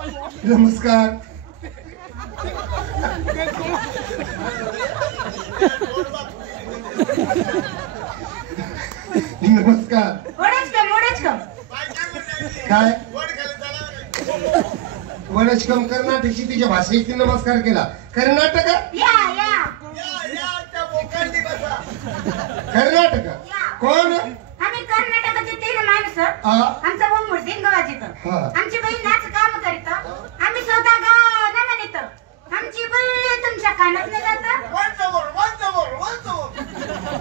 नमस्कार. नमस्कार. काय वनचकम कर्नाटकची तिच्या भाषेची नमस्कार केला. कर्नाटक कर्नाटक कोण? आम्ही कर्नाटकाचे 3 माणसं. आमचा भाऊ मुर्दिंग गावात. आमची बहीण नाच काम करीत. आम्ही स्वतः गाणं म्हणत. आमची बहीण तुमच्या कानात न जात.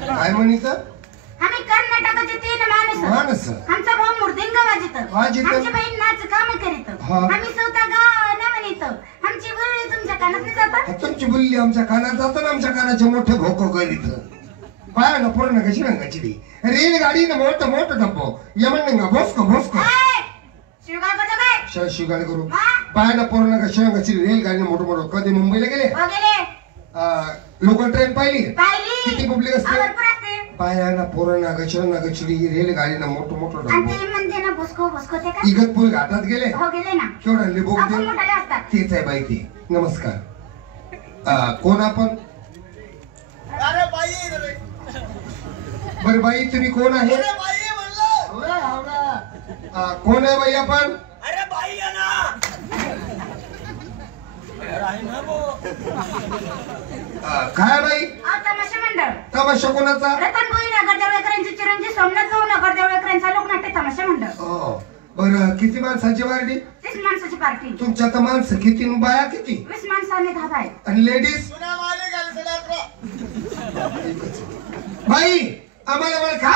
काय म्हणित? आम्ही कर्नाटकाचे 3 माणसं. आमचा भाऊ मुर्दिंग गावात. आमची बहीण नाच काम करीत. आम्ही स्वतः गाणं म्हणत. आमची बहीण तुमच्या कानात न जात. तुमची बुल्ली आमच्या कानात जात ना. आमच्या कानाचे मोठे भोको करीत. पाया न पूर्ण कशी रंगाची ती रेलगाडी न मोठं मोठं डब्बो यमन भोसको भोसको शिवगाडी करू. पाया न पूर्ण कशी रंगाची रेलगाडी मोठं मोठं. कधी मुंबईला गेले? लोकल ट्रेन पाहिली? किती पब्लिक असते? पाया न पूर्ण कशी रंगाची रेलगाडी न मोठं मोठं डब्बो. इगतपुरी घाटात गेले? केवढा लिबोग तेच आहे बाई ती. नमस्कार. कोण आपण? बरं बाई तुम्ही कोण आहे? कोण आहे बाई आपण? काय बाई? तमाशा कोणाचा? चिरंजीव सोमनाथ भाऊ नगर देवळकरांचा लोकनाट्य तमाशा मंडळ. बरं किती माणसाची पार्टी? 30 माणसाची पार्टी. तुमच्या तर माणसं किती बाया किती? 20 माणसांनी 10 बाय. आणि लेडीज? बाई आम्हाला ओळखा.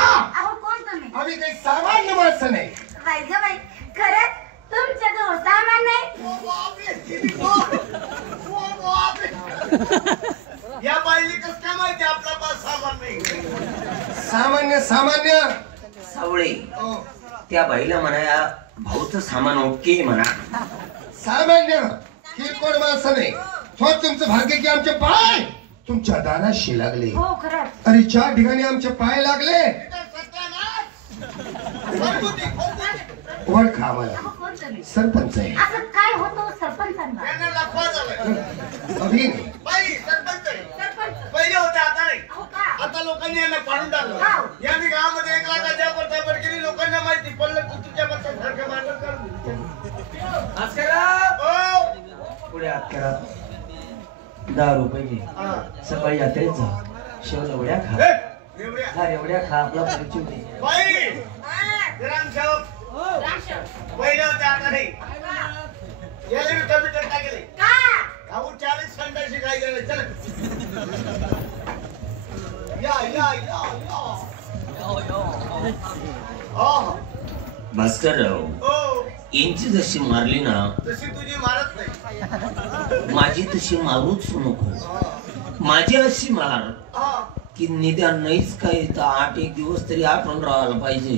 कोण तुम्ही? आम्ही काही सामान्य माणसं नाही. बाई ग बाई खरंच तुमच्या जवळ सामान नाही? या बाईला कसं काय माहिती आपला पास सामान नाही? सामान्य सामान्य सावळे त्या बाईला म्हणा या भाऊचं सामान ओके म्हणा. सामान्य हे कोण माणसं नाही. थोड तुमचं भाग्य की आमचे पाय तुमच्या दाराशी लागले. हो खरंच. अरे 4 ठिकाणी आमचे पाय लागले. ओळखा आम्हाला. सरपंच आहे. असं काय होतं सरपंचांना? अभिन पहिले होते आता नाही. आता लोकांनी यांना पाडून टाकलं. यांनी गावामध्ये 1 लाखाच्या वर केली. लोकांना माहिती पडलं कुत्र्याच्या बच्चासारखं मारलं करून. पुढे हात करा. 10 रुपये घे. सकाळी यात्रेत जा. शेव एवढ्या खा. एवढ्या खा. आपला परिचय दे. पहिले होते आता नाही. याला मी कम्प्युटर टाकेले. खाऊ 40 संडाशी काय गेलं. चल या या या भास्करराव यांची जशी मारली ना तशी तुझी मारत नाही. माझी तशी मारूच नको. माझी अशी मार की निदान नाहीच काय तर 8 दिवस तरी आठवण राहायला पाहिजे.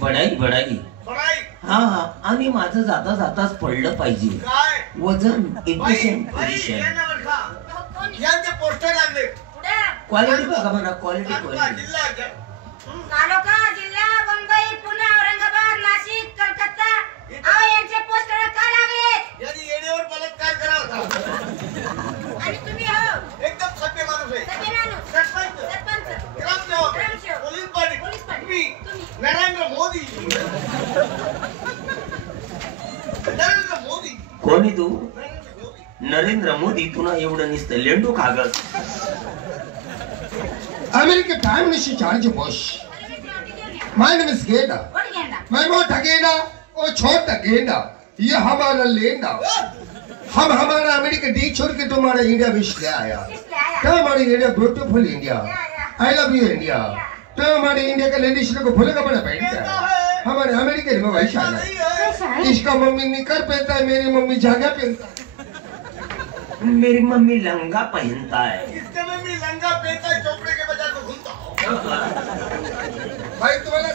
बडाई बडाई. हा आणि माझं जाता जाताच पडलं पाहिजे. वजन पोझिशन पोस्टर लागले. क्वालिटी बघा म्हणा. क्वालिटी तालुका जिल्हा मुंबई पुणे औरंगाबाद नाशिक कलकत्ता यांचे पोस्टर का लागले? यांनी येण्यावर बलात्कार करावा. आणि तुम्ही हो एकदम सभ्य माणूस आहे. सभ्य माणूस. सरपंच ग्रामसेवक पोलीस पाटील तुम्ही नरेंद्र मोदी. नरेंद्र मोदी कोणी तू? नरेंद्र मोदी. तुला एवढं नुसतं लेंडू कागज. American Prime Minister George Bush. My name is Genda. मैं मोटा गेंडा और छोटा गेंडा. ये हमारा लेंडा. हम हमारा अमेरिका डी छोड़ के तुम्हारा इंडिया विश ले आया. क्या हमारी India beautiful India. I love you India. तो हमारे इंडिया का लेडीज को भूले का बड़ा पहनता है. हमारे अमेरिका में वैसा है. इसका मम्मी निकर पहनता है. मेरी मम्मी जागा पहनता है. मेरी मम्मी लंगा पहनता है. इसका मम्मी लंगा पहनता है. चोपड़े के बजाय तो घूमता. भाई तुम्हाला